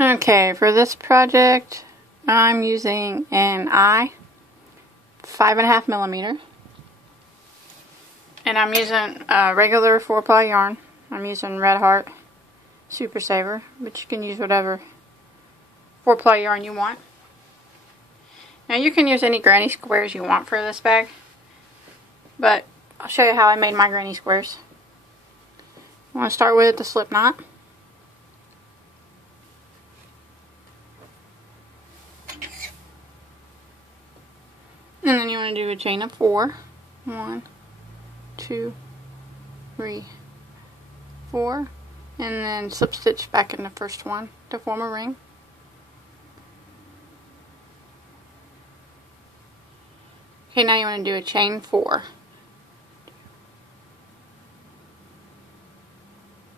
Okay, for this project, I'm using an 5.5 millimeter, and I'm using regular 4-ply yarn. I'm using Red Heart Super Saver, but you can use whatever 4-ply yarn you want. Now you can use any granny squares you want for this bag, but I'll show you how I made my granny squares. I want to start with the slip knot. And then you want to do a chain of 4. 1, 2, 3, 4. And then slip stitch back in the first one to form a ring. Okay, now you want to do a chain 4.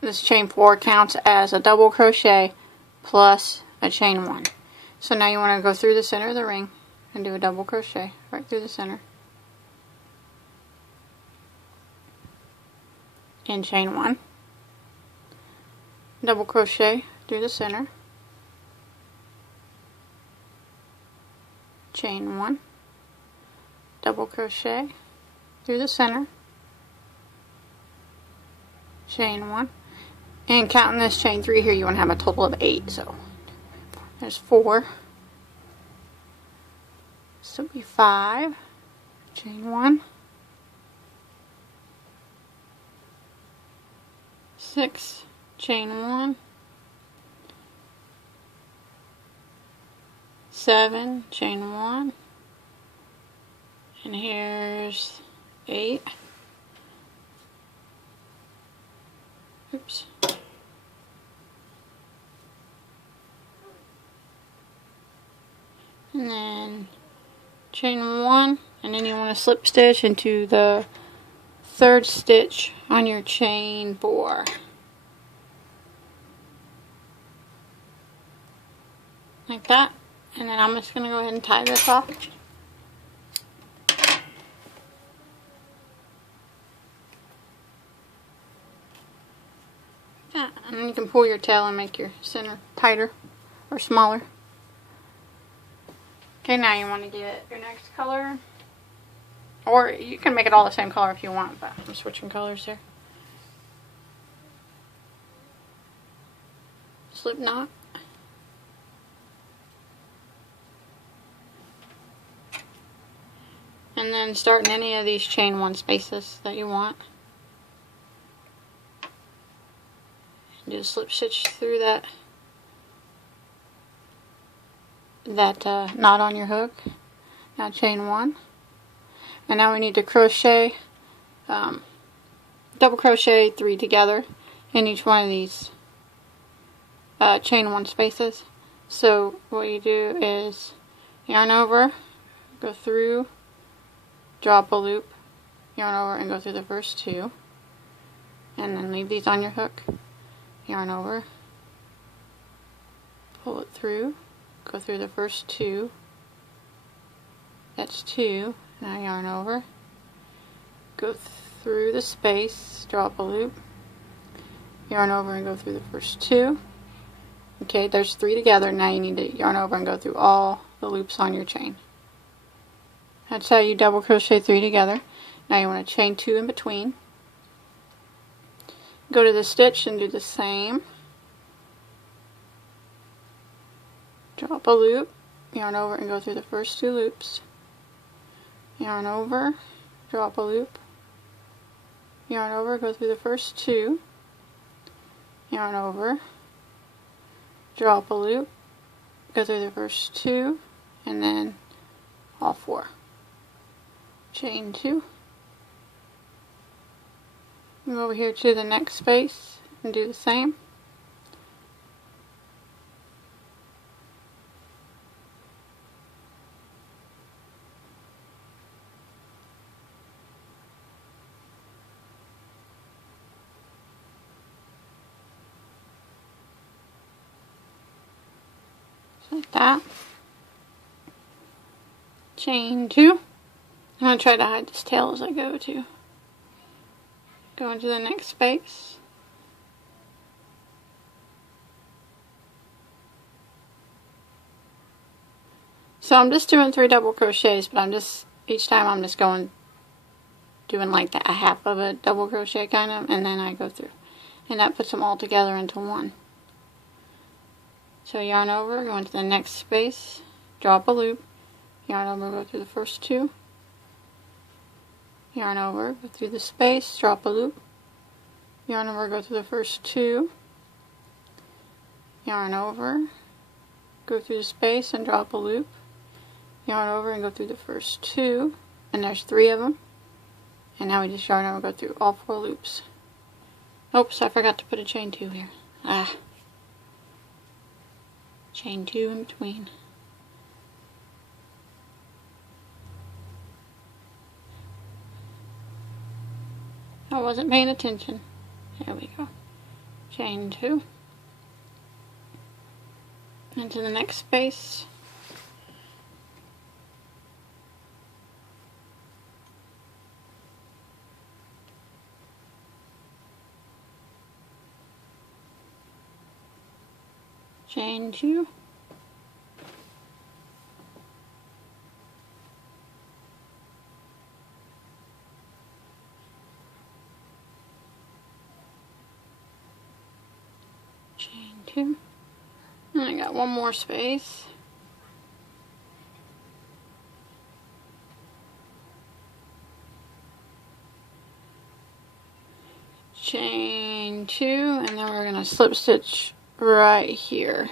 This chain 4 counts as a double crochet plus a chain 1. So now you want to go through the center of the ring and do a double crochet right through the center and chain 1, double crochet through the center, chain 1, double crochet through the center, chain 1, and counting this chain 3 here, you want to have a total of 8. So there's 4. So it'll be 5, chain 1, 6, chain 1, 7, chain 1, and here's 8. Oops. And then chain 1, and then you want to slip stitch into the 3rd stitch on your chain 4. Like that. And then I'm just going to go ahead and tie this off. Yeah, and then you can pull your tail and make your center tighter or smaller. Okay, now you want to get your next color, or you can make it all the same color if you want, but I'm switching colors here. Slip knot. And then start in any of these chain 1 spaces that you want. And do a slip stitch through that knot on your hook. Now chain 1, and now we need to crochet, double crochet 3 together in each one of these chain 1 spaces. So what you do is yarn over, go through, drop a loop, yarn over and go through the first 2, and then leave these on your hook, yarn over, pull it through, go through the first 2, that's 2, now yarn over, go through the space, drop a loop, yarn over and go through the first 2. Okay, there's 3 together. Now you need to yarn over and go through all the loops on your chain. That's how you double crochet 3 together. Now you want to chain 2 in between, go to the stitch and do the same. Drop a loop, yarn over and go through the first 2 loops, yarn over, drop a loop, yarn over, go through the first 2, yarn over, drop a loop, go through the first 2, and then all 4. Chain 2. Go over here to the next space and do the same. Like that. Chain 2. I'm going to try to hide this tail as I go too. Go into the next space. So I'm just doing 3 double crochets, but each time I'm just doing like a half of a double crochet kind of, and then I go through. And that puts them all together into one. So yarn over, go into the next space, drop a loop, yarn over, go through the first 2, yarn over, go through the space, drop a loop, yarn over, go through the first 2, yarn over, go through the space and drop a loop, yarn over and go through the first 2, and there's 3 of them. And now we just yarn over, go through all 4 loops. Oops, I forgot to put a chain 2 here. Chain 2 in between. I wasn't paying attention. There we go. Chain 2. Into the next space. Chain 2. Chain 2. And I got one more space. Chain 2, and then we're going to slip stitch right here.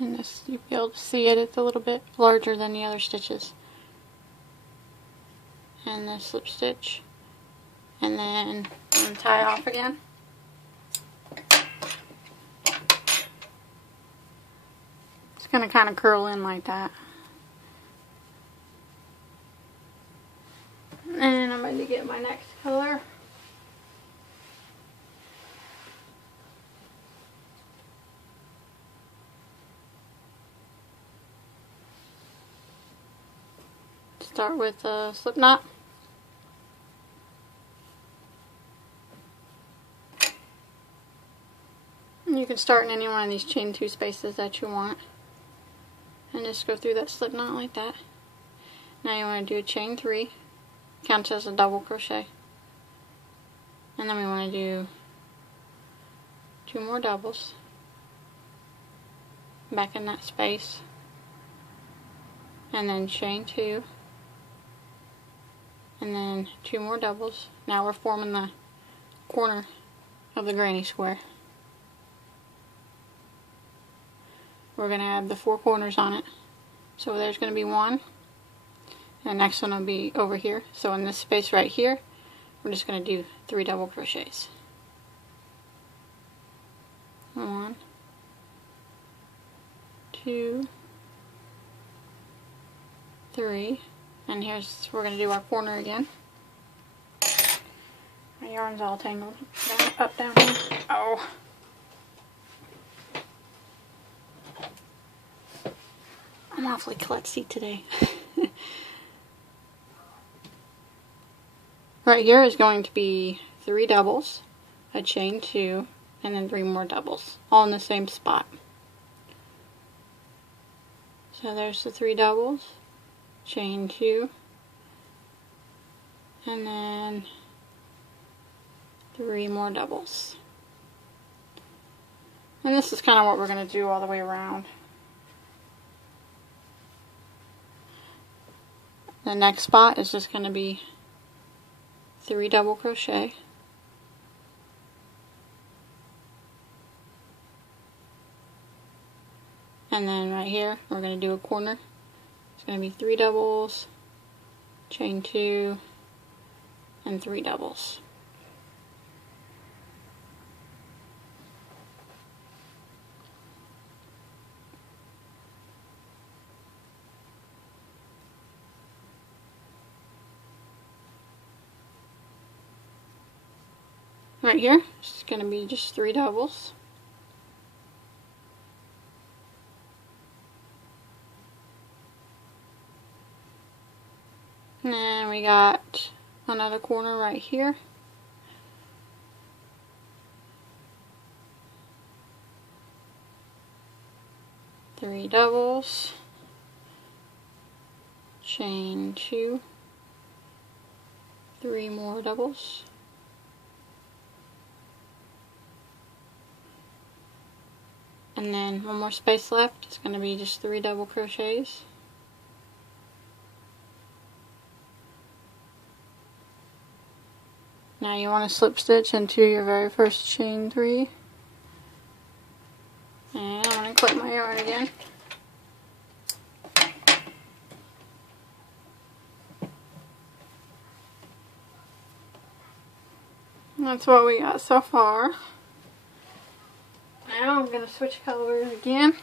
And this, you'll be able to see it, it's a little bit larger than the other stitches. And the slip stitch. And then I'm going to tie off again. It's going to kind of curl in like that. And I'm going to get my next color. Start with a slip knot. And you can start in any one of these chain 2 spaces that you want. And just go through that slip knot like that. Now you want to do a chain 3. Counts as a double crochet. And then we want to do 2 more doubles. Back in that space. And then chain 2. And then 2 more doubles. Now we're forming the corner of the granny square. We're going to add the 4 corners on it. So there's going to be 1. And the next one will be over here. So in this space right here, we're just going to do 3 double crochets. 1, 2, 3. And we're going to do our corner again. My yarn's all tangled up down here. Oh. I'm awfully klutzy today. Right here is going to be 3 doubles, a chain 2, and then 3 more doubles, all in the same spot. So there's the 3 doubles, chain 2, and then 3 more doubles. And this is kind of what we're going to do all the way around. The next spot is just going to be 3 double crochet, and then right here we're going to do a corner. It's going to be 3 doubles, chain 2, and 3 doubles. Right here, it's going to be just 3 doubles. And then we got another corner right here. 3 doubles, chain 2, 3 more doubles, and then one more space left. It's going to be just 3 double crochets. Now you want to slip stitch into your very first chain 3. And I'm going to clip my yarn again. And that's what we got so far. Now I'm going to switch colors again.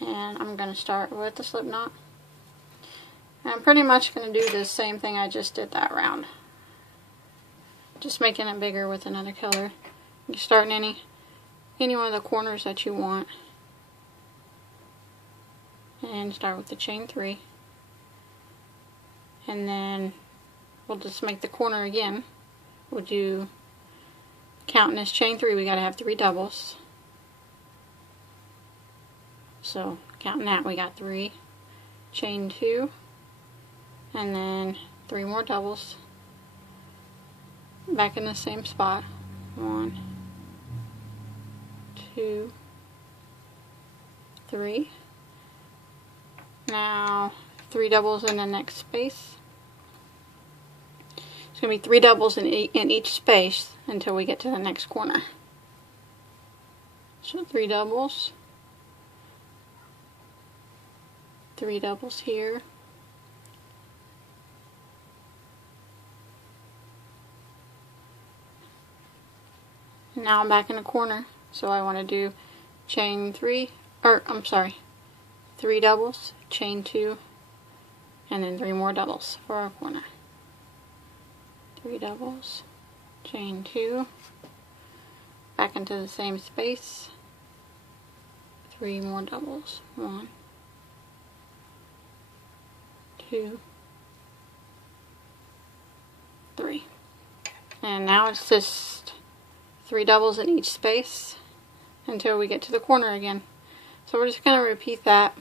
And I'm going to start with the slip knot. And I'm pretty much going to do the same thing I just did that round. Just making it bigger with another color. You start in any one of the corners that you want. And start with the chain 3. And then we'll just make the corner again. We'll do, counting this chain 3, we gotta have 3 doubles. So counting that, we got 3, chain 2, and then 3 more doubles. Back in the same spot. 1, 2, 3. Now 3 doubles in the next space. It's going to be 3 doubles in each space until we get to the next corner. So 3 doubles. 3 doubles here. Now I'm back in the corner, so I want to do chain 3, or I'm sorry, 3 doubles, chain 2, and then 3 more doubles for our corner. 3 doubles, chain 2, back into the same space, 3 more doubles, 1, 2, 3. And now it's just 3 doubles in each space until we get to the corner again. So we're just going to repeat that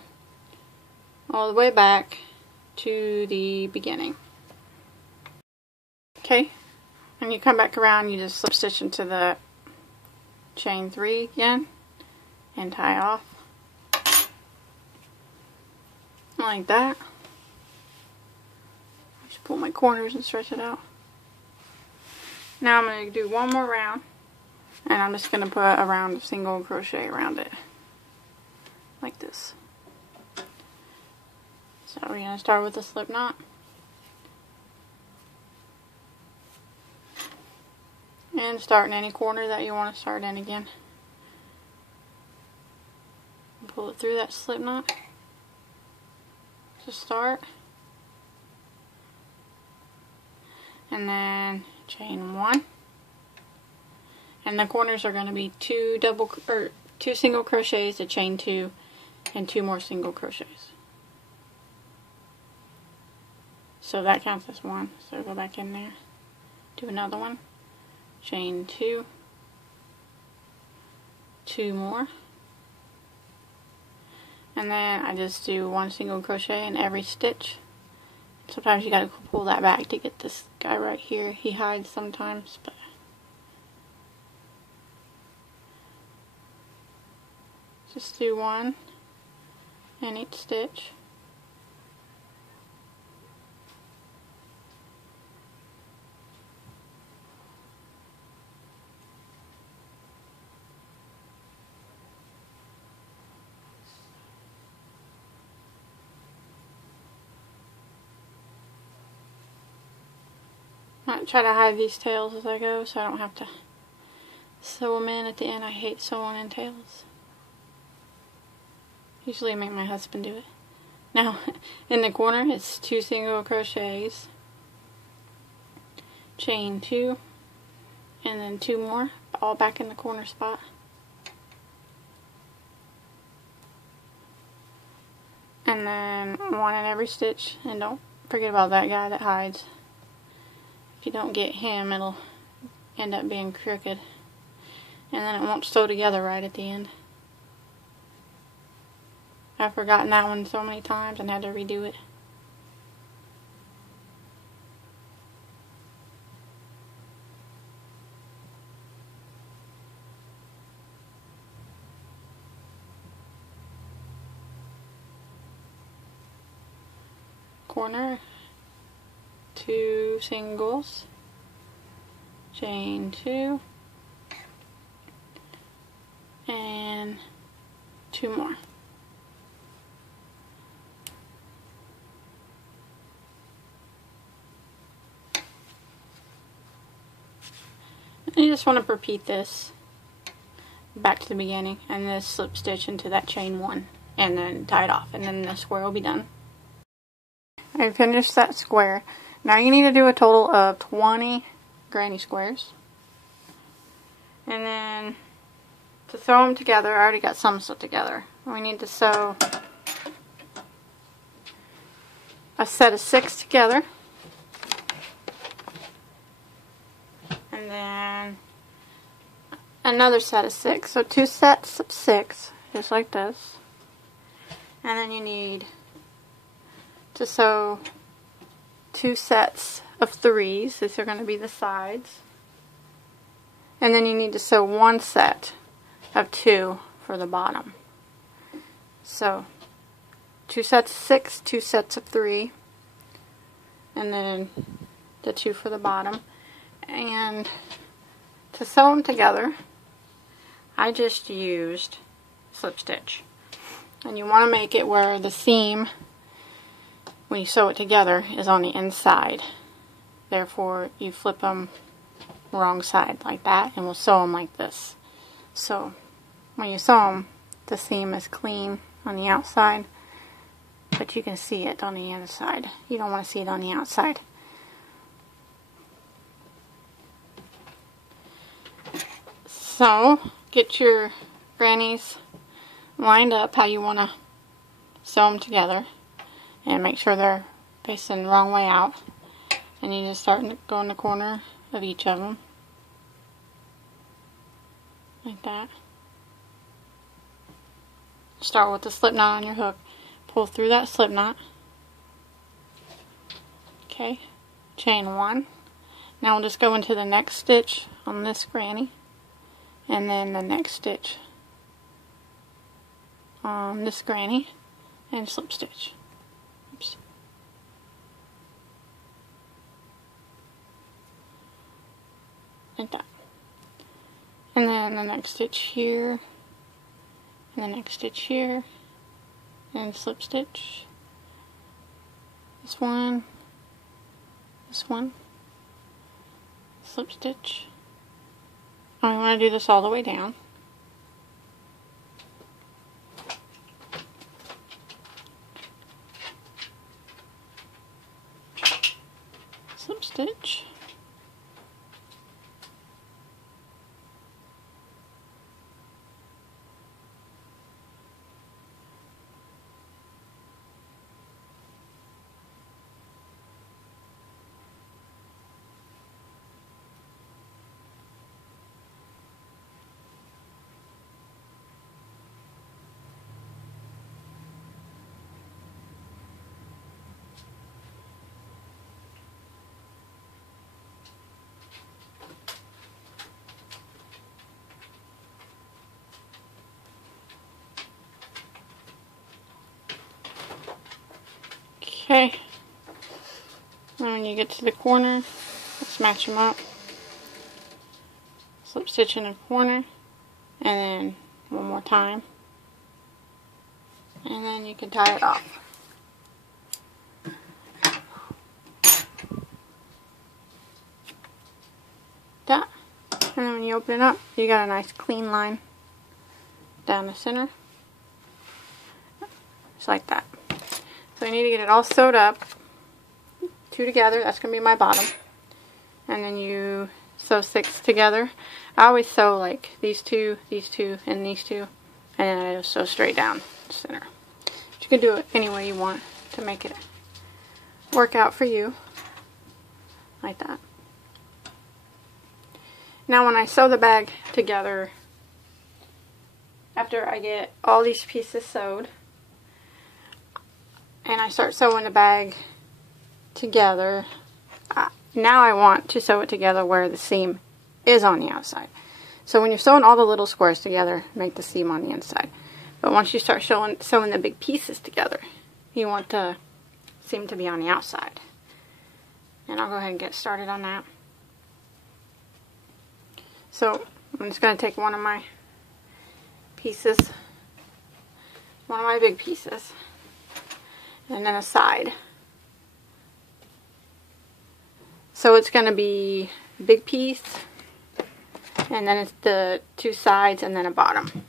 all the way back to the beginning. Okay, and you come back around, you just slip stitch into the chain 3 again and tie off like that. Just pull my corners and stretch it out. Now I'm going to do one more round. And I'm just going to put a round of single crochet around it. Like this. So we're going to start with a slip knot. And start in any corner that you want to start in again. Pull it through that slip knot to start. And then chain 1. And the corners are going to be 2 single crochets, a chain 2, and 2 more single crochets. So that counts as 1. So go back in there, do another one, chain 2, 2 more, and then I just do 1 single crochet in every stitch. Sometimes you got to pull that back to get this guy right here. He hides sometimes, but just do 1 in each stitch. I try to hide these tails as I go so I don't have to sew them in at the end. I hate sewing in tails. Usually I make my husband do it. Now, in the corner, it's 2 single crochets, chain 2, and then 2 more, all back in the corner spot. And then 1 in every stitch, and don't forget about that guy that hides. If you don't get him, it'll end up being crooked, and then it won't sew together right at the end. I've forgotten that one so many times and had to redo it. Corner, 2 singles, chain 2, and 2 more. And you just want to repeat this back to the beginning and then slip stitch into that chain 1 and then tie it off, and then the square will be done. I finished that square. Now you need to do a total of 20 granny squares. And then to sew them together, I already got some sewed together. We need to sew a set of 6 together. And then another set of 6. So 2 sets of 6, just like this. And then you need to sew 2 sets of 3s. These are going to be the sides. And then you need to sew 1 set of 2 for the bottom. So 2 sets of 6, 2 sets of 3, and then the 2 for the bottom. And to sew them together, I just used slip stitch. And you want to make it where the seam, when you sew it together, is on the inside. Therefore, you flip them wrong side like that, and we'll sew them like this. So when you sew them, the seam is clean on the outside, but you can see it on the inside. You don't want to see it on the outside. So get your grannies lined up how you want to sew them together, and make sure they're facing the wrong way out. And you just start to go in the corner of each of them, like that. Start with the slip knot on your hook. Pull through that slip knot. Okay, chain 1. Now we'll just go into the next stitch on this granny, and then the next stitch on this granny, and slip stitch. Oops. Like that. And then the next stitch here, and the next stitch here, and slip stitch. This one, slip stitch. I want to do this all the way down. Slip stitch. Okay, and when you get to the corner, let's match them up. Slip stitch in the corner, and then one more time, and then you can tie it off. That, and then when you open it up, you got a nice clean line down the center, just like that. So I need to get it all sewed up, 2 together. That's going to be my bottom. And then you sew 6 together. I always sew like these two, and these 2. And then I just sew straight down the center. But you can do it any way you want to make it work out for you. Like that. Now when I sew the bag together, after I get all these pieces sewed, and I start sewing the bag together. Now I want to sew it together where the seam is on the outside. So when you're sewing all the little squares together, make the seam on the inside. But once you start sewing the big pieces together, you want the seam to be on the outside. And I'll go ahead and get started on that. So I'm just going to take one of my pieces, one of my big pieces, and then a side. So it's going to be a big piece, and then it's the two sides, and then a bottom.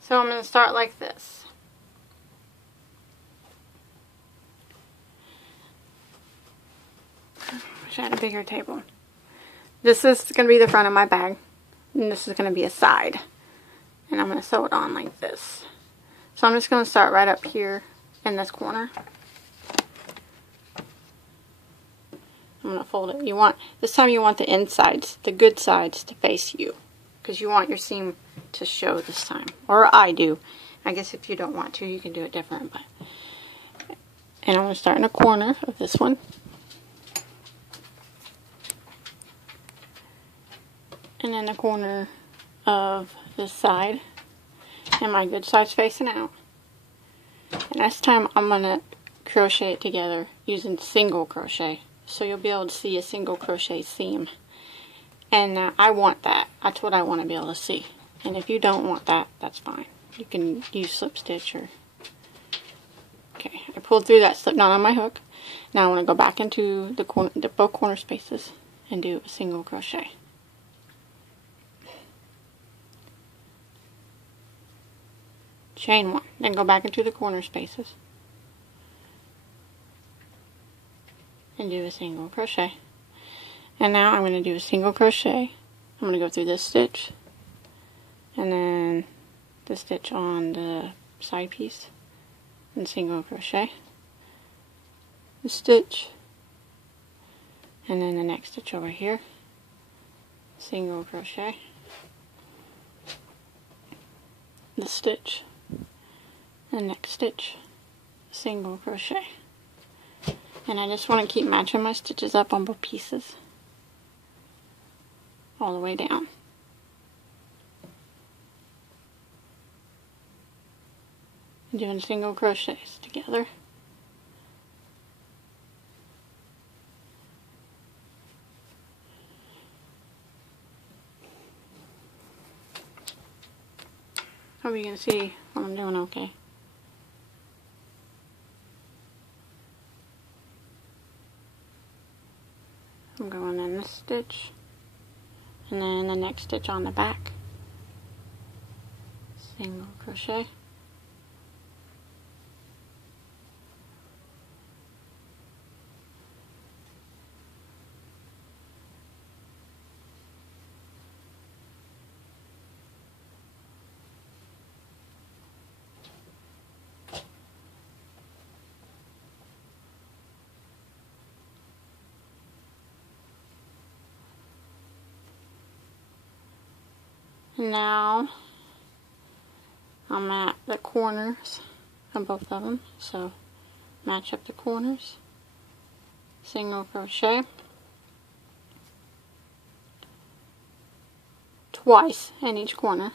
So I'm going to start like this. I wish I had a bigger table. This is going to be the front of my bag, and this is going to be a side. And I'm going to sew it on like this. So I'm just going to start right up here in this corner. I'm going to fold it. This time you want the insides, the good sides, to face you, because you want your seam to show this time. Or I do. I guess if you don't want to, you can do it different. And I'm going to start in the corner of this one. And then the corner of this side, and my good side's facing out. And this time I'm going to crochet it together using single crochet, so you'll be able to see a single crochet seam. And I want that. That's what I want to be able to see. And if you don't want that, that's fine. You can use slip stitch or... Okay, I pulled through that slip knot on my hook. Now I want to go back into both corner spaces and do a single crochet. Chain one, then go back into the corner spaces and do a single crochet. And now I'm going to do a single crochet. I'm going to go through this stitch and then the stitch on the side piece and single crochet, the stitch, and then the next stitch over here, single crochet, the stitch, the next stitch, single crochet. And I just want to keep matching my stitches up on both pieces all the way down. And doing single crochets together. Hope you can see what I'm doing okay. I'm going in this stitch, and then the next stitch on the back, single crochet, now I'm at the corners of both of them, so match up the corners, single crochet twice in each corner,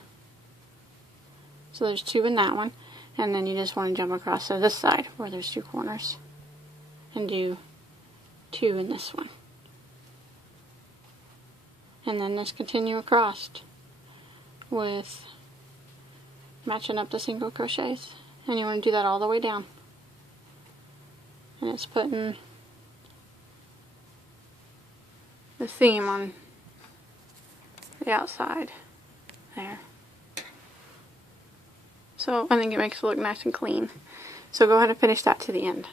so there's two in that one, and then you just want to jump across to this side where there's two corners and do two in this one, and then just continue across with matching up the single crochets, and you want to do that all the way down, and it's putting the seam on the outside there. So I think it makes it look nice and clean. So go ahead and finish that to the end.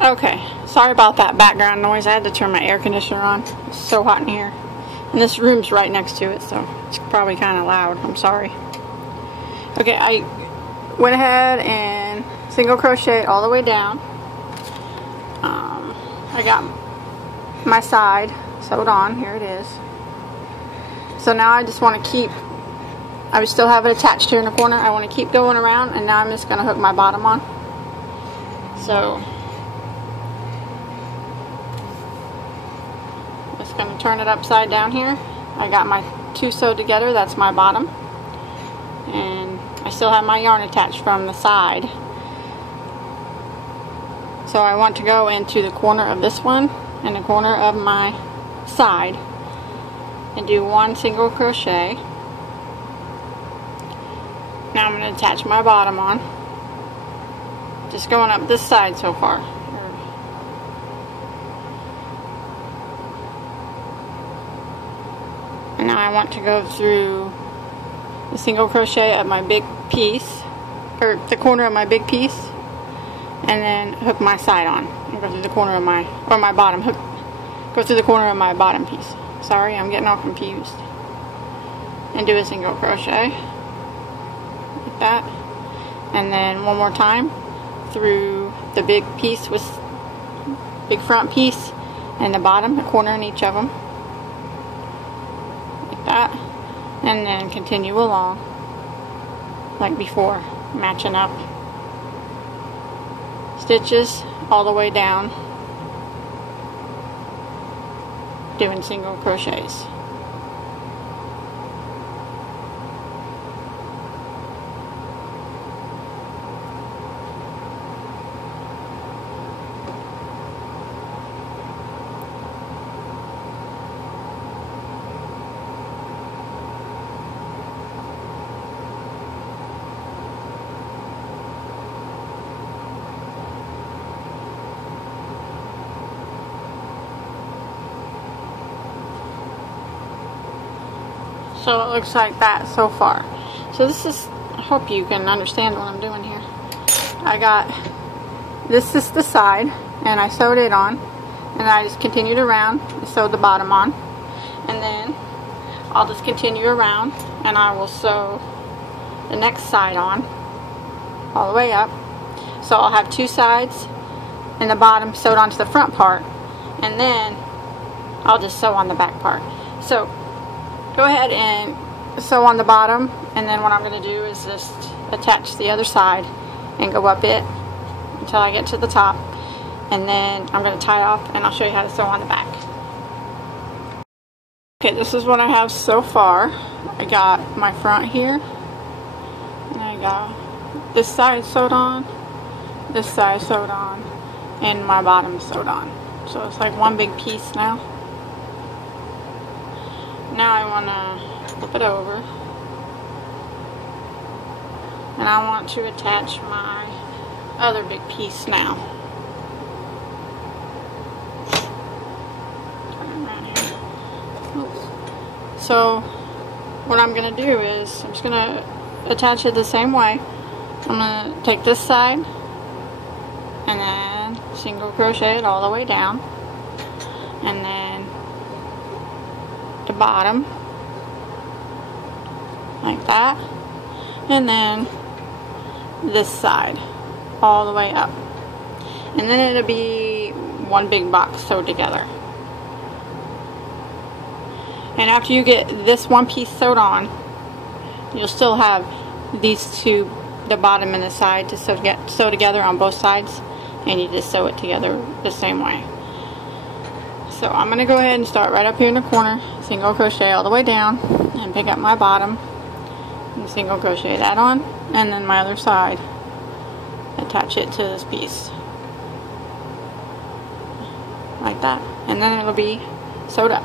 Okay, sorry about that background noise. I had to turn my air conditioner on. It's so hot in here. And this room's right next to it, so it's probably kind of loud. I'm sorry. Okay, I went ahead and single crochet all the way down. I got my side sewed on. Here it is. So now I just want to keep, I would still have it attached here in the corner. I want to keep going around, and now I'm just going to hook my bottom on. So I'm just going to turn it upside down here. I got my two sewed together. That's my bottom. And I still have my yarn attached from the side. So I want to go into the corner of this one and the corner of my side and do one single crochet. Now I'm going to attach my bottom on. Just going up this side so far. And now I want to go through the single crochet of my big piece, or the corner of my big piece, and then hook my side on and go through the corner of my, or my bottom, go through the corner of my bottom piece. Sorry, I'm getting all confused. And do a single crochet like that, and then one more time through the big piece with big front piece and the bottom, the corner in each of them, like that, and then continue along like before, matching up stitches all the way down, doing single crochets. So it looks like that so far. So this is, I hope you can understand what I'm doing here. I got, this is the side, and I sewed it on, and I just continued around and sewed the bottom on, and then I'll just continue around and I will sew the next side on all the way up. So I'll have two sides and the bottom sewed onto the front part, and then I'll just sew on the back part. So go ahead and sew on the bottom, and then what I'm going to do is just attach the other side and go up it until I get to the top, and then I'm going to tie off and I'll show you how to sew on the back. Okay, this is what I have so far. I got my front here, and I got this side sewed on, this side sewed on, and my bottom sewed on. So it's like one big piece now. Now I want to flip it over, and I want to attach my other big piece now. Turn it around here. Oops. So what I'm going to do is I'm just going to attach it the same way. I'm going to take this side and then single crochet it all the way down, and then the bottom like that, and then this side all the way up, and then it'll be one big box sewed together. And after you get this one piece sewed on, you'll still have these two, the bottom and the side, to sew together on both sides, and you just sew it together the same way. So I'm going to go ahead and start right up here in the corner, single crochet all the way down, and pick up my bottom and single crochet that on, and then my other side, attach it to this piece like that, and then it'll be sewed up.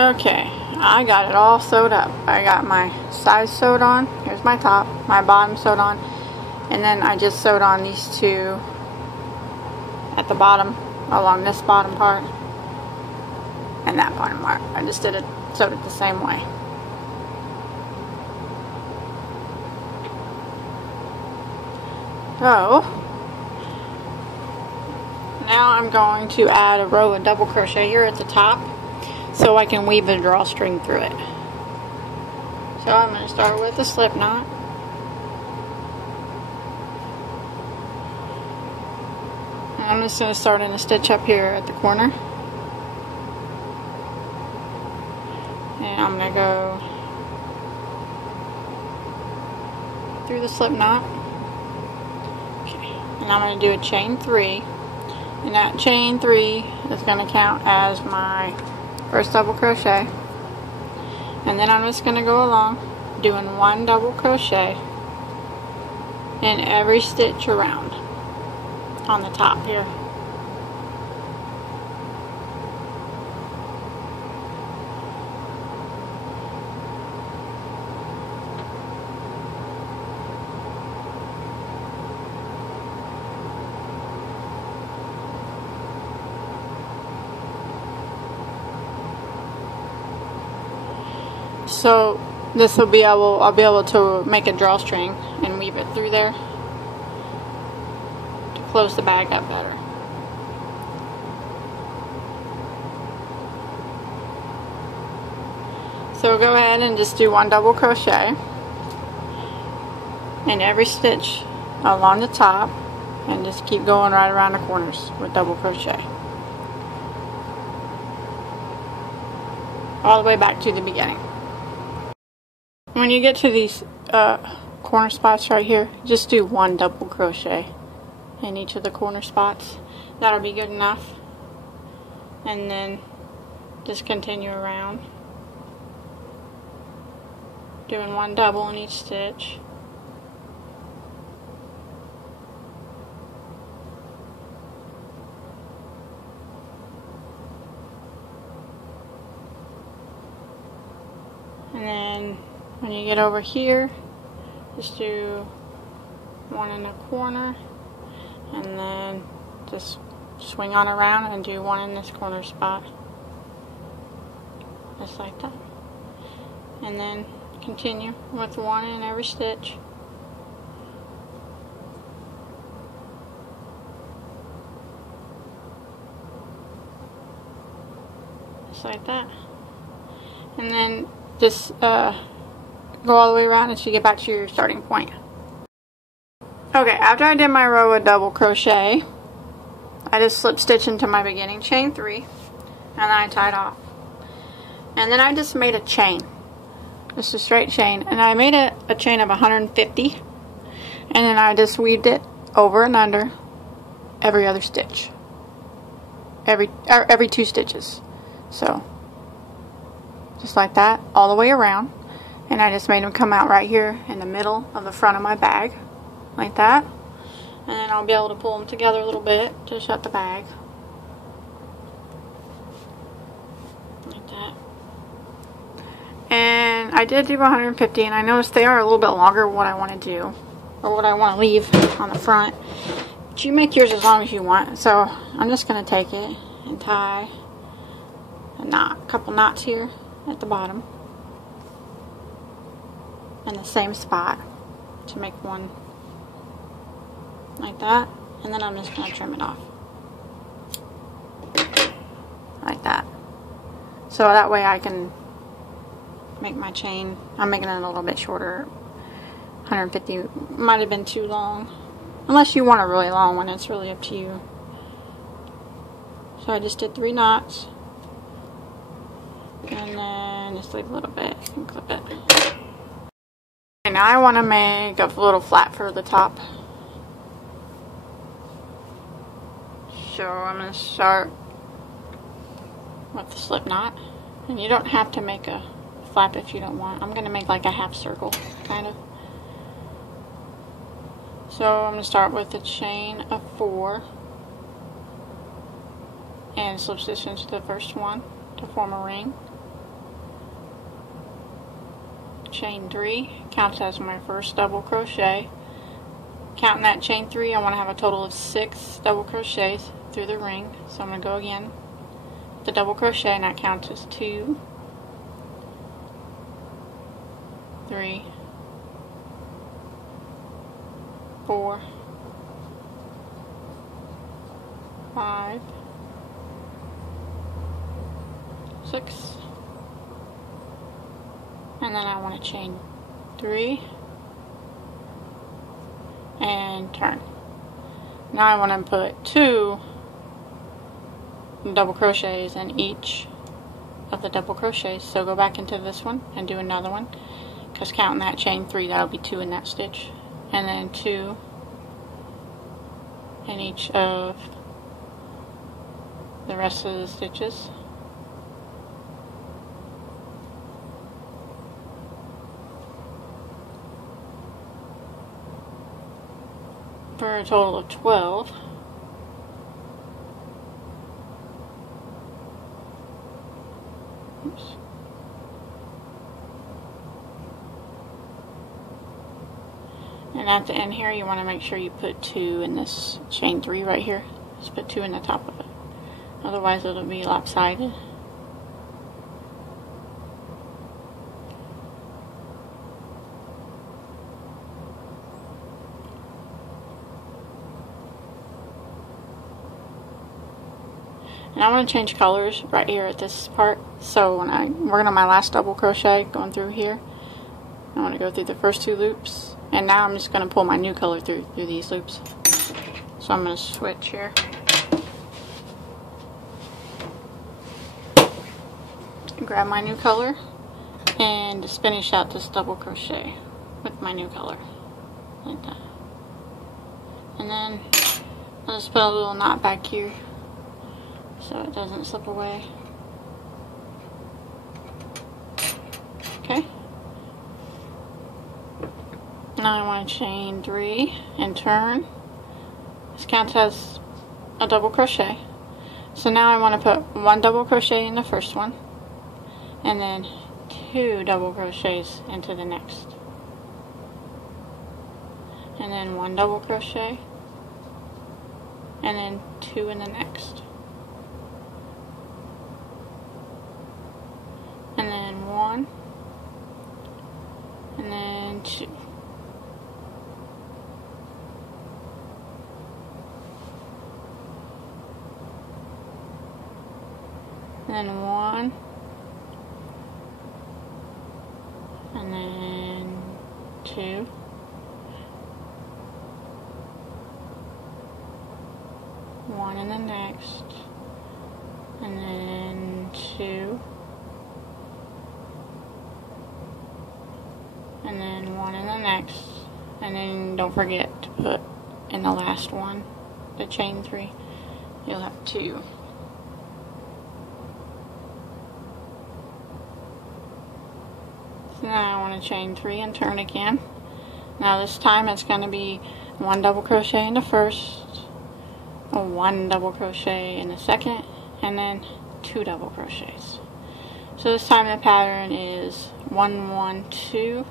Okay, I got it all sewed up. I got my sides sewed on, here's my top, my bottom sewed on, and then I just sewed on these two at the bottom along this bottom part and that bottom part. I just sewed it the same way. So now I'm going to add a row of double crochet here at the top so I can weave a drawstring through it. So I'm going to start with a slip knot. I'm just going to start in a stitch up here at the corner. And I'm going to go through the slip knot. Okay. And I'm going to do a chain 3. And that chain 3 is going to count as my first double crochet. And then I'm just going to go along doing 1 double crochet in every stitch around on the top here. So this will be I'll be able to make a drawstring and weave it through there to close the bag up better. So go ahead and just do 1 double crochet in every stitch along the top, and just keep going right around the corners with double crochet all the way back to the beginning. When you get to these corner spots right here, just do 1 double crochet in each of the corner spots. That'll be good enough. And then just continue around, doing 1 double in each stitch. And then when you get over here, just do 1 in the corner, and then just swing on around and do 1 in this corner spot, just like that. And then continue with 1 in every stitch. Just like that. And then just go all the way around until you get back to your starting point. Okay, after I did my row of double crochet, I just slip stitch into my beginning chain 3, and then I tied off. And then I just made a chain, just a straight chain, and I made a chain of 150, and then I just weaved it over and under every other stitch, every 2 stitches. So just like that all the way around. And I just made them come out right here in the middle of the front of my bag, like that. And then I'll be able to pull them together a little bit to shut the bag, like that. And I did do 150, and I noticed they are a little bit longer than what I want to do, or what I want to leave on the front. But you make yours as long as you want. So I'm just going to take it and tie a couple knots here at the bottom, in the same spot, to make one like that. And then I'm just going to trim it off like that, so that way I can make my chain. I'm making it a little bit shorter. 150 might have been too long, unless you want a really long one. It's really up to you. So I just did 3 knots, and then just leave a little bit and clip it. Okay, now I want to make a little flap for the top. So I'm going to start with the slip knot, and you don't have to make a flap if you don't want. I'm going to make like a half circle, kind of. So I'm going to start with a chain of 4 and slip stitch into the first one to form a ring. Chain 3 counts as my first double crochet. Counting that chain 3, I want to have a total of 6 double crochets through the ring. So I'm going to go again with the double crochet, and that counts as 2, 3, 4, 5, 6, and then I want to chain 3 and turn. Now I want to put 2 double crochets in each of the double crochets. So go back into this one and do another one, because counting that chain 3, that'll be 2 in that stitch, and then 2 in each of the rest of the stitches. For a total of 12. Oops. And at the end here, you want to make sure you put 2 in this chain 3 right here. Just put 2 in the top of it. Otherwise it'll be lopsided. And I want to change colors right here at this part. So when I'm working on my last double crochet going through here, I want to go through the first 2 loops, and now I'm just going to pull my new color through these loops. So I'm going to switch here. Grab my new color and just finish out this double crochet with my new color, like that. And then I'll just put a little knot back here so it doesn't slip away. Okay. Now I want to chain 3 and turn. This counts as a double crochet. So now I want to put 1 double crochet in the first one, and then 2 double crochets into the next, and then 1 double crochet, and then 2 in the next, and then 1, and then 2. And then 1, and then 2, one in the next, and then 2, and then 1 in the next, and then don't forget to put in the last one, the chain 3, you'll have 2. So now I want to chain 3 and turn again. Now this time it's going to be 1 double crochet in the first, 1 double crochet in the second, and then 2 double crochets. So this time the pattern is 1 1 2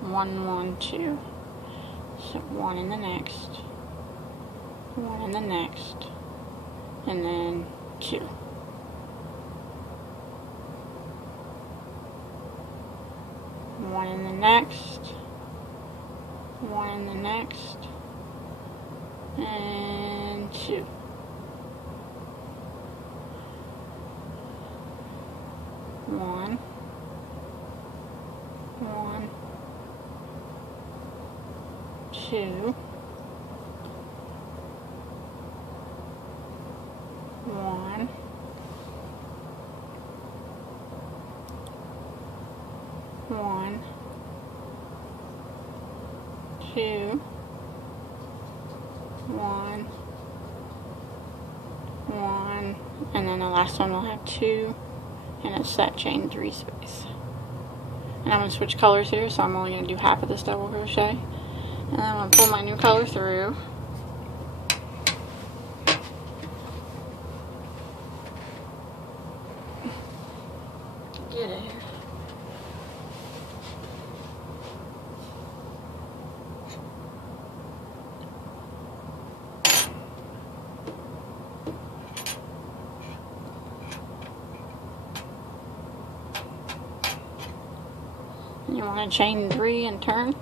1 1 2. So 1 in the next, 1 in the next, and then 2. One in the next, 1 in the next, and 2. One, 1, 2, 1, 1, 2, 1, 1, and then the last one will have 2, and it's that chain 3 space. And I'm going to switch colors here, so I'm only going to do half of this double crochet, and then I'm going to pull my new color through. Get it. You want to chain 3 and turn.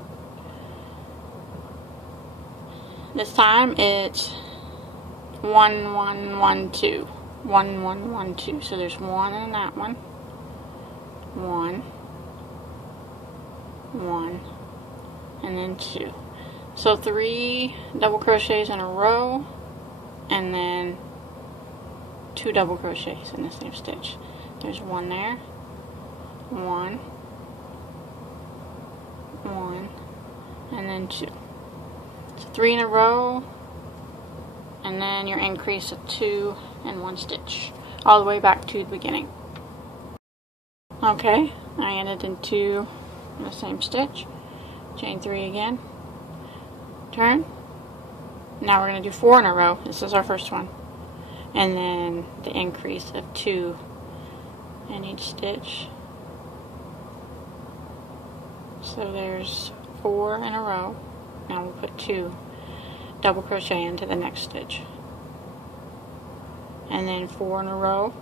This time it's 1 1 1 2, 1 1 1 2. So there's 1 in that one, 1 1, and then 2. So 3 double crochets in a row, and then 2 double crochets in the same stitch. There's 1 there, 1, 1, and then 2. So 3 in a row, and then your increase of 2 and 1 stitch, all the way back to the beginning. Okay, I ended in 2 in the same stitch. Chain 3 again, turn. Now we're going to do 4 in a row. This is our first one. And then the increase of 2 in each stitch. So there's 4 in a row. Now we'll put 2 double crochet into the next stitch. And then 4 in a row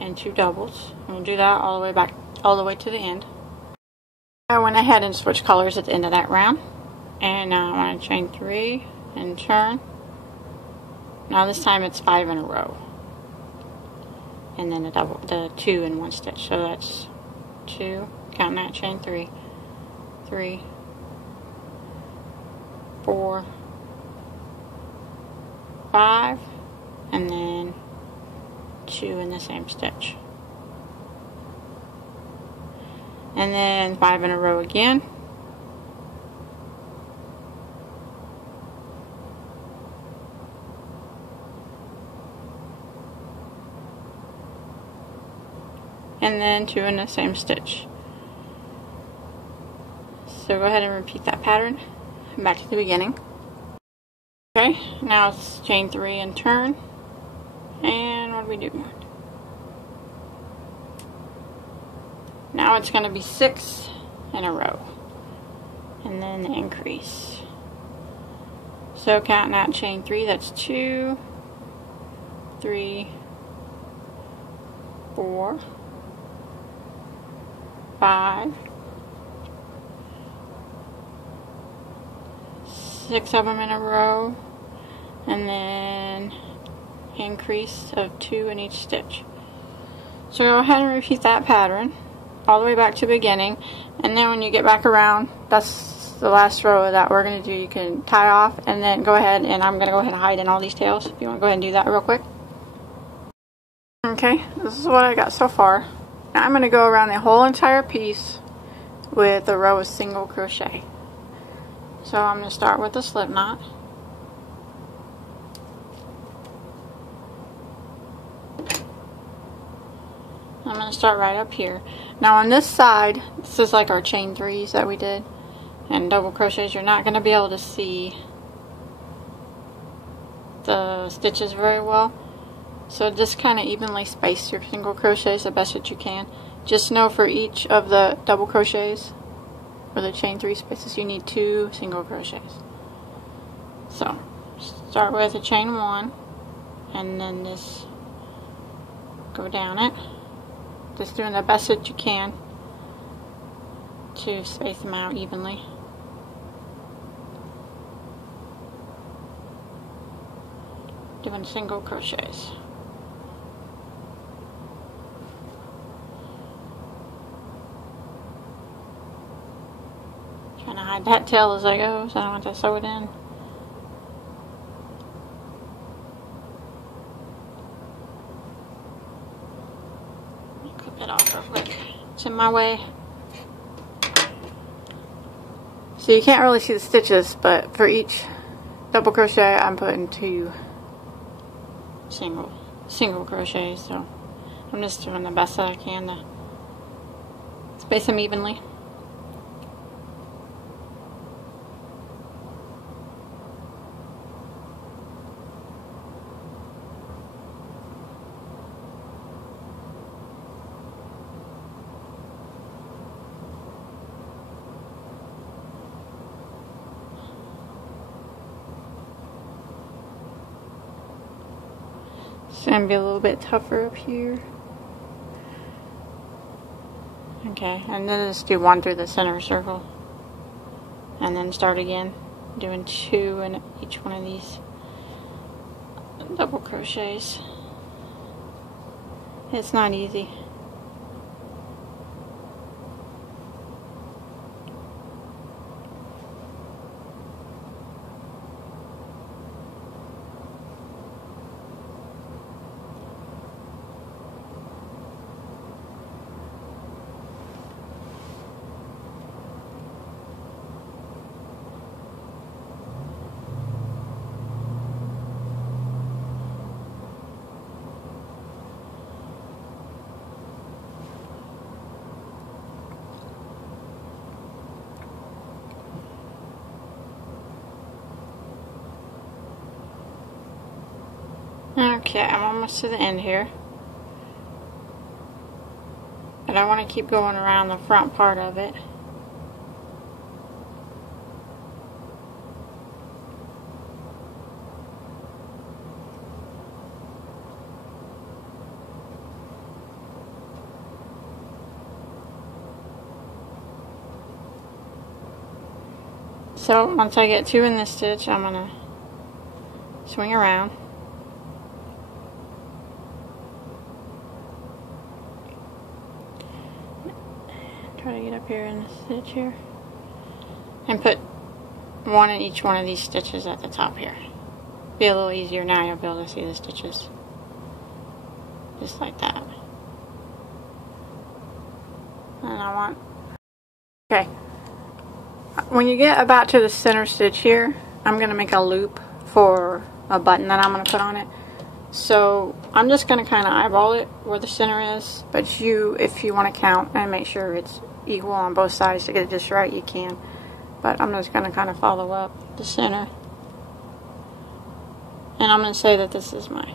and 2 doubles. And we'll do that all the way back, all the way to the end. I went ahead and switched colors at the end of that round. And now I want to chain 3 and turn. Now this time it's 5 in a row. And then the 2 in 1 stitch. So that's 2, count that, chain 3, 3, 4, 5, and then 2 in the same stitch. And then 5 in a row again. And then 2 in the same stitch. So go ahead and repeat that pattern back to the beginning. Okay, now it's chain 3 and turn. And what do we do? Now it's going to be 6 in a row. And then the increase. So counting out chain 3, that's 2, 3, 4, 5, 6 of them in a row, and then increase of 2 in each stitch. So go ahead and repeat that pattern all the way back to the beginning, and then when you get back around, that's the last row that we're going to do. You can tie off, and then go ahead, and I'm going to go ahead and hide in all these tails if you want to go ahead and do that real quick. Okay, this is what I got so far. Now I'm going to go around the whole entire piece with a row of single crochet. So I'm going to start with a slip knot. I'm going to start right up here. Now on this side, this is like our chain 3s that we did, and double crochets, you're not going to be able to see the stitches very well. So just kind of evenly space your single crochets the best that you can. Just know for each of the double crochets or the chain 3 spaces, you need 2 single crochets. So start with a chain 1 and then just go down it, just doing the best that you can to space them out evenly. Doing single crochets. Trying to hide that tail as I go, so I don't want to sew it in. Clip it off real quick. It's in my way. So you can't really see the stitches, but for each double crochet I'm putting 2 single crochets, so I'm just doing the best that I can to space them evenly. It's going to be a little bit tougher up here. Okay, and then just do 1 through the center circle. And then start again, doing 2 in each one of these double crochets. It's not easy. Okay, I'm almost to the end here. But I want to keep going around the front part of it. So once I get 2 in this stitch, I'm going to swing around. Try to get up here in the stitch here. And put 1 in each one of these stitches at the top here. Be a little easier now, you'll be able to see the stitches. Just like that. And I want... Okay. When you get about to the center stitch here, I'm going to make a loop for a button that I'm going to put on it. So I'm just going to kind of eyeball it where the center is, but if you want to count and make sure it's equal on both sides to get it just right, you can. But I'm just going to kind of follow up the center. And I'm going to say that this is my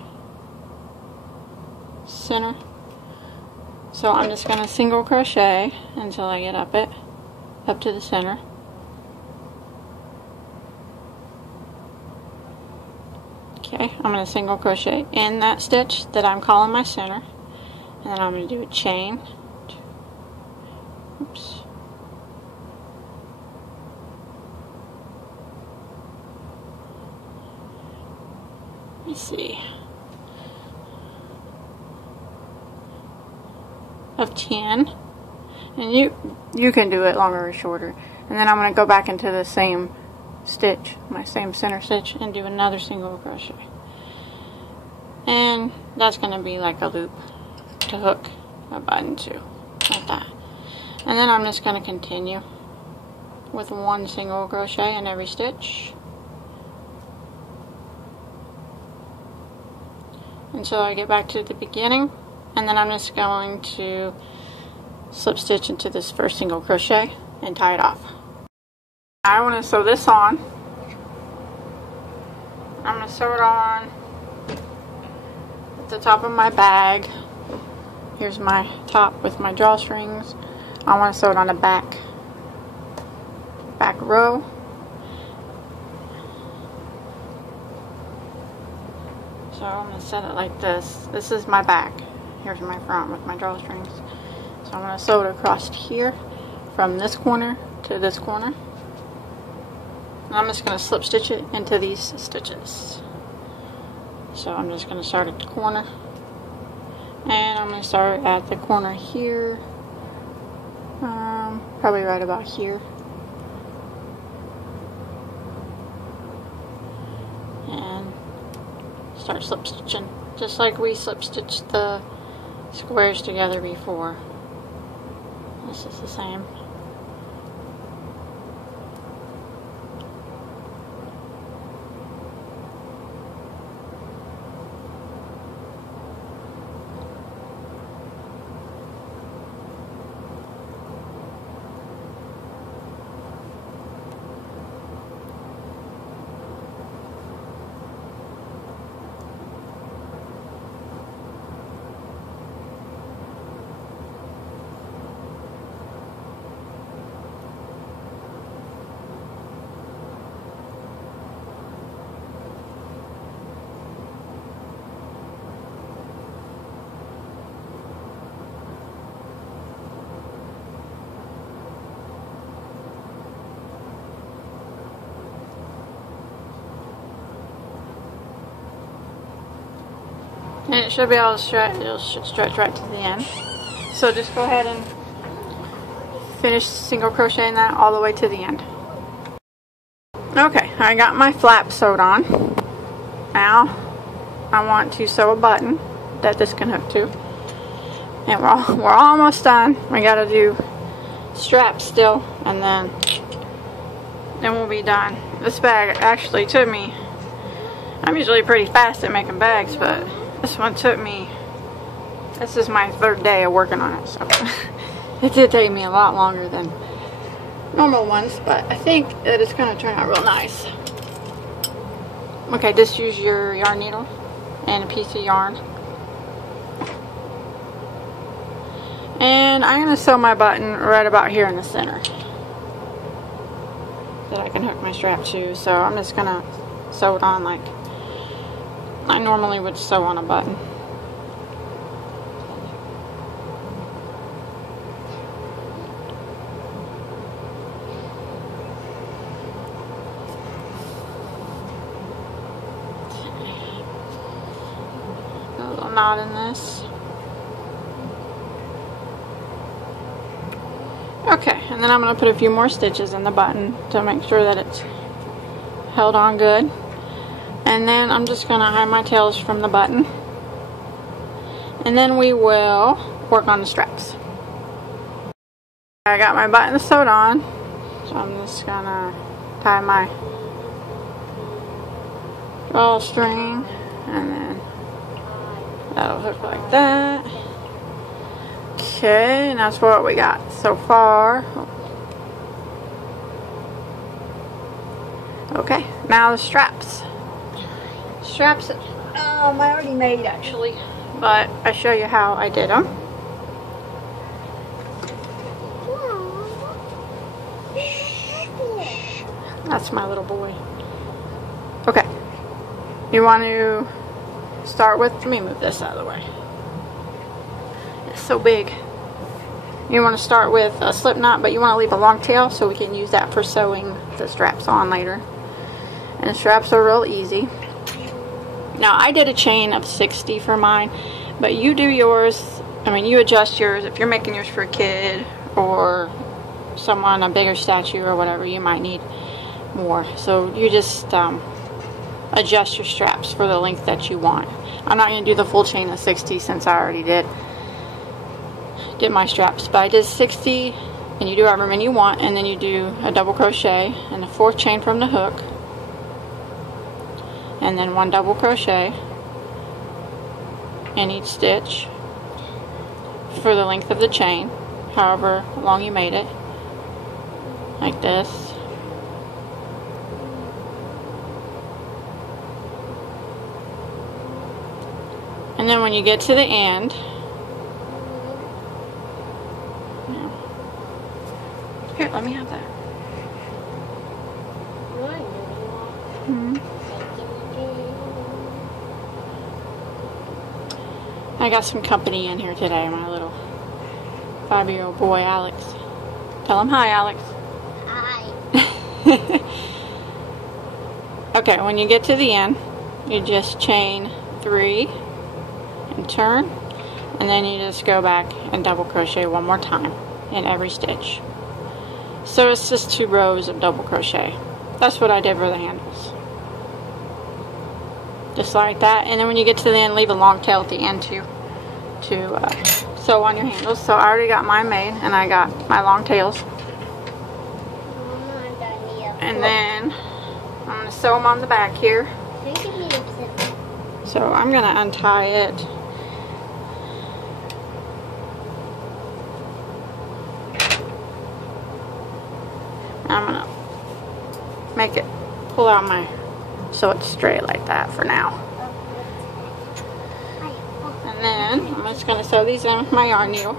center. So I'm just going to single crochet until I get up to the center. Okay, I'm going to single crochet in that stitch that I'm calling my center, and then I'm going to do a chain. Oops. Let me see. Of 10, and you can do it longer or shorter. And then I'm going to go back into the same stitch, my same center stitch, and do another single crochet. And that's going to be like a loop to hook a button to, like that. And then I'm just going to continue with 1 single crochet in every stitch until I get back to the beginning, and then I'm just going to slip stitch into this first single crochet and tie it off. I want to sew this on. I'm going to sew it on at the top of my bag. Here's my top with my drawstrings. I want to sew it on the back row. So I'm going to set it like this. This is my back. Here's my front with my drawstrings. So I'm going to sew it across here from this corner to this corner. And I'm just going to slip stitch it into these stitches. So I'm just going to start at the corner. And I'm going to start at the corner here. Probably right about here. And start slip stitching. Just like we slip stitched the squares together before. This is the same. And it should be able to stretch, it'll stretch right to the end. So just go ahead and finish single crocheting that all the way to the end. Okay, I got my flap sewed on. Now I want to sew a button that this can hook to. And we're almost done. We gotta do straps still, and then we'll be done. This bag actually took me, I'm usually pretty fast at making bags, but this one took me, this is my 3rd day of working on it, so it did take me a lot longer than normal ones, but I think that it's going to turn out real nice. Okay, just use your yarn needle and a piece of yarn. And I'm going to sew my button right about here in the center that I can hook my strap to. So I'm just going to sew it on like I normally would sew on a button. A little knot in this. Okay, and then I'm going to put a few more stitches in the button to make sure that it's held on good. And then I'm just going to hide my tails from the button. And then we will work on the straps. I got my button sewed on, so I'm just going to tie my drawstring, and then that'll hook like that. Okay, and that's what we got so far. Okay, now the straps. Straps, I already made actually, but I show you how I did them. That's my little boy. Okay, you want to start with, let me move this out of the way. It's so big. You want to start with a slip knot, but you want to leave a long tail so we can use that for sewing the straps on later. And the straps are real easy. Now I did a chain of 60 for mine, but you do yours, you adjust yours. If you're making yours for a kid or someone, a bigger statue or whatever, you might need more. So you just adjust your straps for the length that you want. I'm not going to do the full chain of 60 since I already did my straps, but I did 60, and you do however many you want, and then you do a double crochet and a 4th chain from the hook, and then 1 double crochet in each stitch for the length of the chain, however long you made it, like this. And then when you get to the end, here, let me have that. I got some company in here today, my little 5-year-old boy, Alex. Tell him hi, Alex. Hi. Okay, when you get to the end, you just chain 3 and turn, and then you just go back and double crochet 1 more time in every stitch. So it's just 2 rows of double crochet. That's what I did for the handles. Just like that. And then when you get to the end, leave a long tail at the end to sew on your handles. So I already got mine made, and I got my long tails. And then I'm going to sew them on the back here. So I'm going to untie it. I'm going to make it pull out my, so it's straight like that for now. And then I'm just going to sew these in with my yarn needle.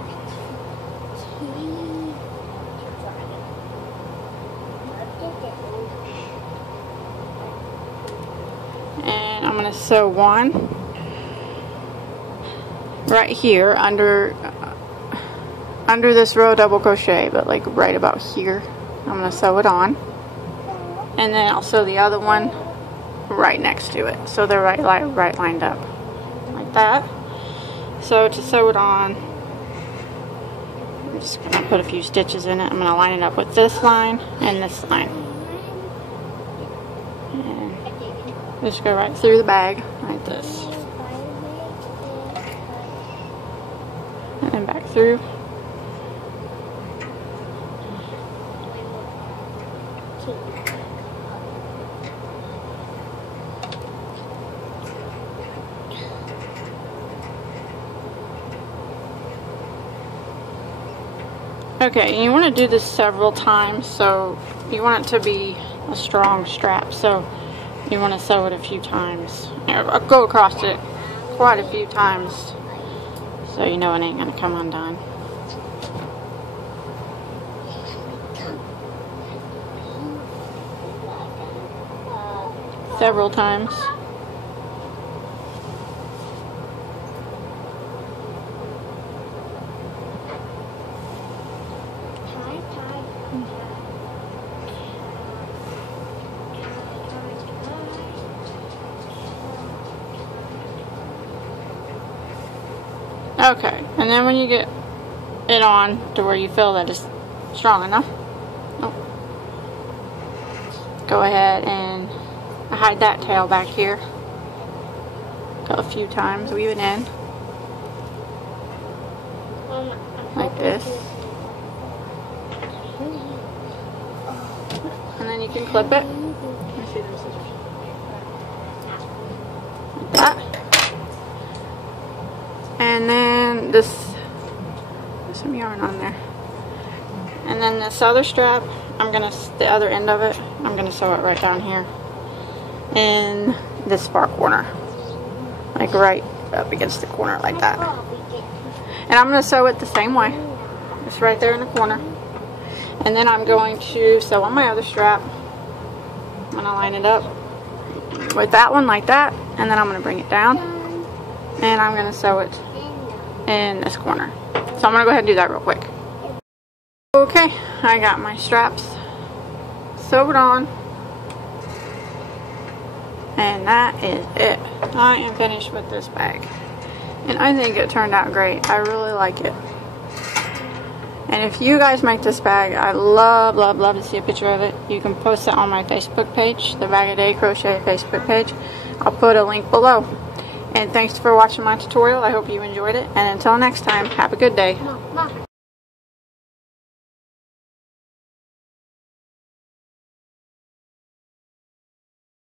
And I'm going to sew 1 right here under this row of double crochet, but like right about here. I'm going to sew it on, and then I'll sew the other one right next to it, so they're right lined up like that. So to sew it on, I'm just going to put a few stitches in it. I'm going to line it up with this line and this line, and just go right through the bag like this, and then back through. Okay, and you want to do this several times, so you want it to be a strong strap, so you want to sew it a few times, or go across it quite a few times, so you know it ain't gonna come undone. Several times. Okay, and then when you get it on to where you feel that it's strong enough, go ahead and hide that tail back here. Go a few times, weave it in like this, and then you can clip it. Let me see those scissors. Like that. And then there's some yarn on there. And then this other strap, the other end of it, I'm gonna sew it right down here in this far corner, like right up against the corner like that. And I'm gonna sew it the same way, just right there in the corner. And then I'm going to sew on my other strap. I'm gonna line it up with that one like that, and then I'm gonna bring it down, and I'm gonna sew it in this corner. So I'm gonna go ahead and do that real quick. Okay, I got my straps sewed on, and that is it. I am finished with this bag, and I think it turned out great. I really like it. And if you guys make this bag, I'd love to see a picture of it. You can post it on my Facebook page, the Bagoday Crochet Facebook page. I'll put a link below. And thanks for watching my tutorial. I hope you enjoyed it. And until next time, have a good day.